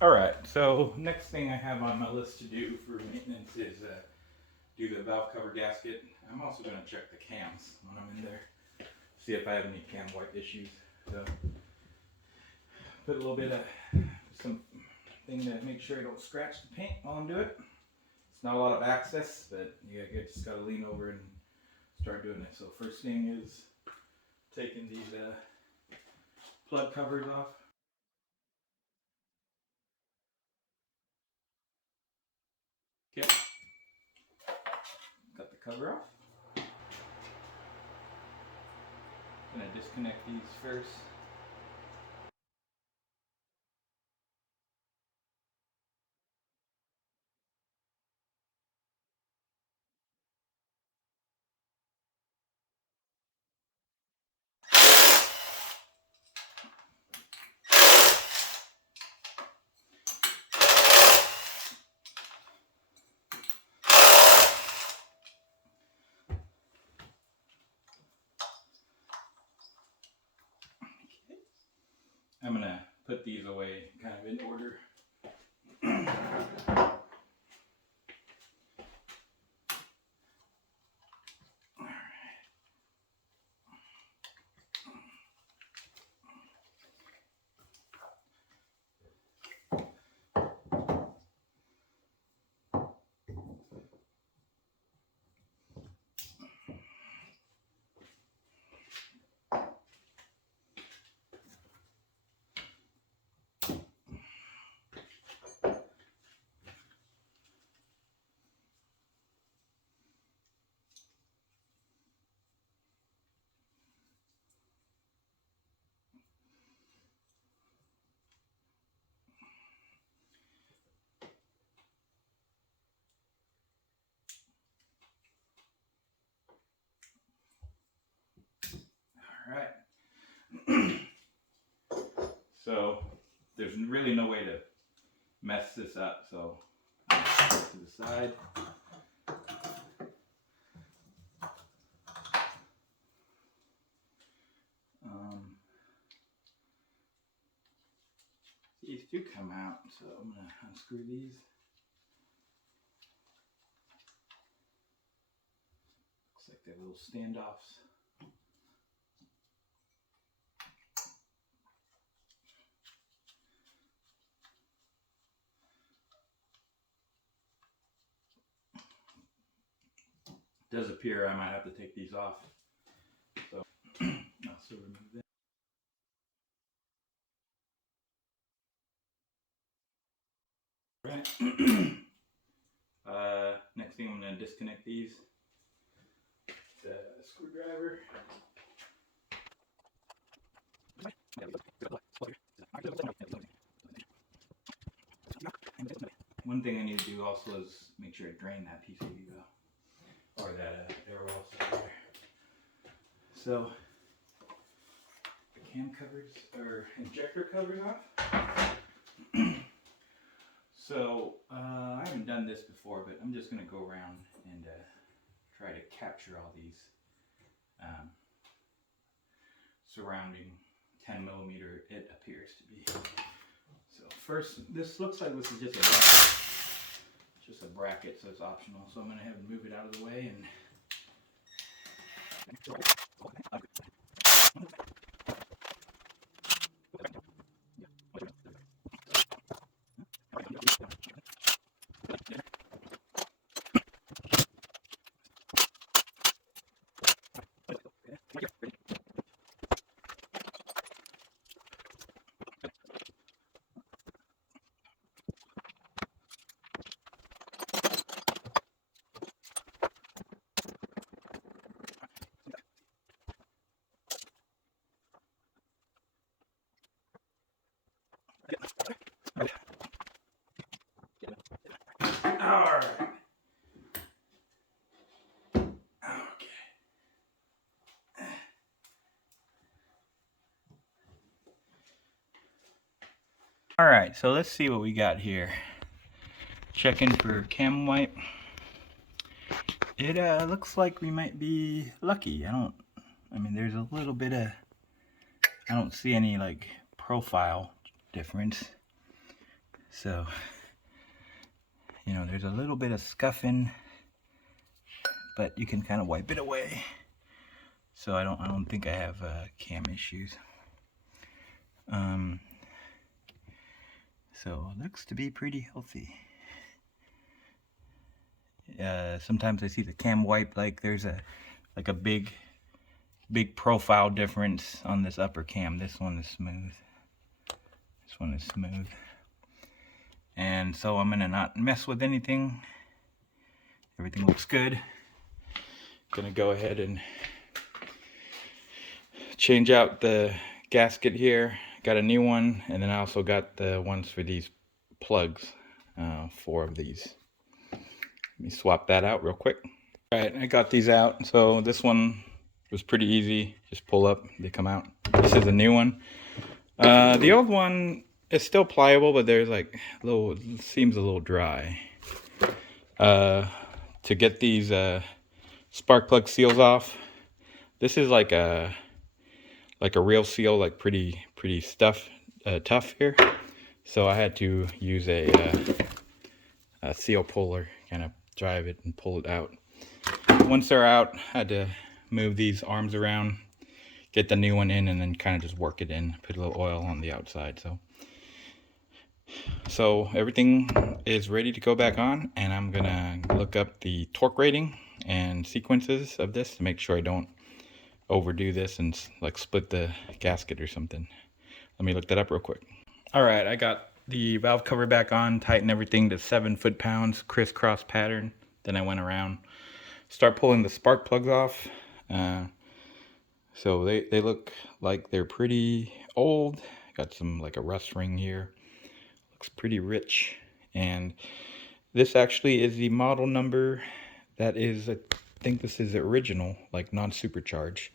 Alright, so next thing I have on my list to do for maintenance is do the valve cover gasket. I'm also going to check the cams when I'm in there, see if I have any cam white issues. So put a little bit of some thing to make sure I don't scratch the paint while I'm doing it. It's not a lot of access, but you just got to lean over and start doing it. So first thing is taking these plug covers off. Okay, got the cover off. Gonna disconnect these first. I'm gonna put these away kind of in order. Alright. So there's really no way to mess this up, so I'm gonna put it to the side. These do come out, so I'm gonna unscrew these. Looks like they're little standoffs. It does appear I might have to take these off. So I'll still remove that. Right. Next thing I'm going to disconnect these. The screwdriver. One thing I need to do also is make sure I drain that PCB though, or that arrow there. So the cam covers or injector covers off. So I haven't done this before, but I'm just going to go around and try to capture all these surrounding 10 millimeter, it appears to be. So first, this looks like this is just a bracket. It's just a bracket, so it's optional. So I'm going to have to move it out of the way and alright. Okay. Alright, so let's see what we got here. Checking for cam white. It looks like we might be lucky. I mean, there's a little bit of, I don't see any like profile difference. So, you know, there's a little bit of scuffing, but you can kind of wipe it away. So I don't think I have cam issues. So it looks to be pretty healthy. Sometimes I see the cam wipe, like there's a big profile difference on this upper cam. This one is smooth. This one is smooth. And so I'm gonna not mess with anything. Everything looks good. Gonna go ahead and change out the gasket here. Got a new one, and then I also got the ones for these plugs, 4 of these. Let me swap that out real quick. All right, I got these out. So this one was pretty easy. Just pull up, they come out. This is a new one. The old one is still pliable, but there's like seems a little dry. To get these spark plug seals off, this is like a real seal, like pretty tough here. So I had to use a seal puller, kind of drive it and pull it out. Once they're out, I had to move these arms around, get the new one in, and then kind of just work it in, put a little oil on the outside. So everything is ready to go back on, and I'm gonna look up the torque rating and sequences of this to make sure I don't overdo this and like split the gasket or something. Let me look that up real quick. All right, I got the valve cover back on, tighten everything to 7 foot-pounds, crisscross pattern. Then I went around, start pulling the spark plugs off. So they look like they're pretty old. Got some like a rust ring here. Looks pretty rich. And this actually is the model number that is, I think this is original, like non-supercharged.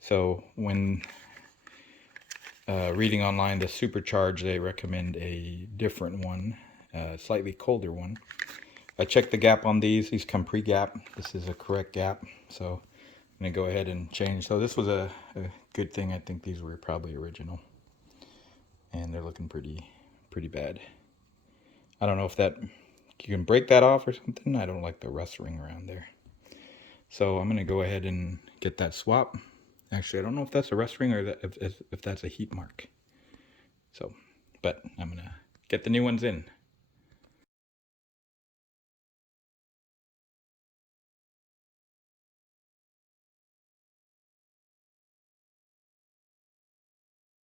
So when reading online the supercharged, they recommend a different one, slightly colder one. I checked the gap on these. These come pre-gap. This is a correct gap. So I'm gonna go ahead and change. So this was a good thing. I think these were probably original, and they're looking pretty bad. I don't know if that you can break that off or something. I don't like the rust ring around there. So I'm gonna go ahead and get that swap. Actually, I don't know if that's a rust ring or if that's a heat mark. So, but I'm gonna get the new ones in.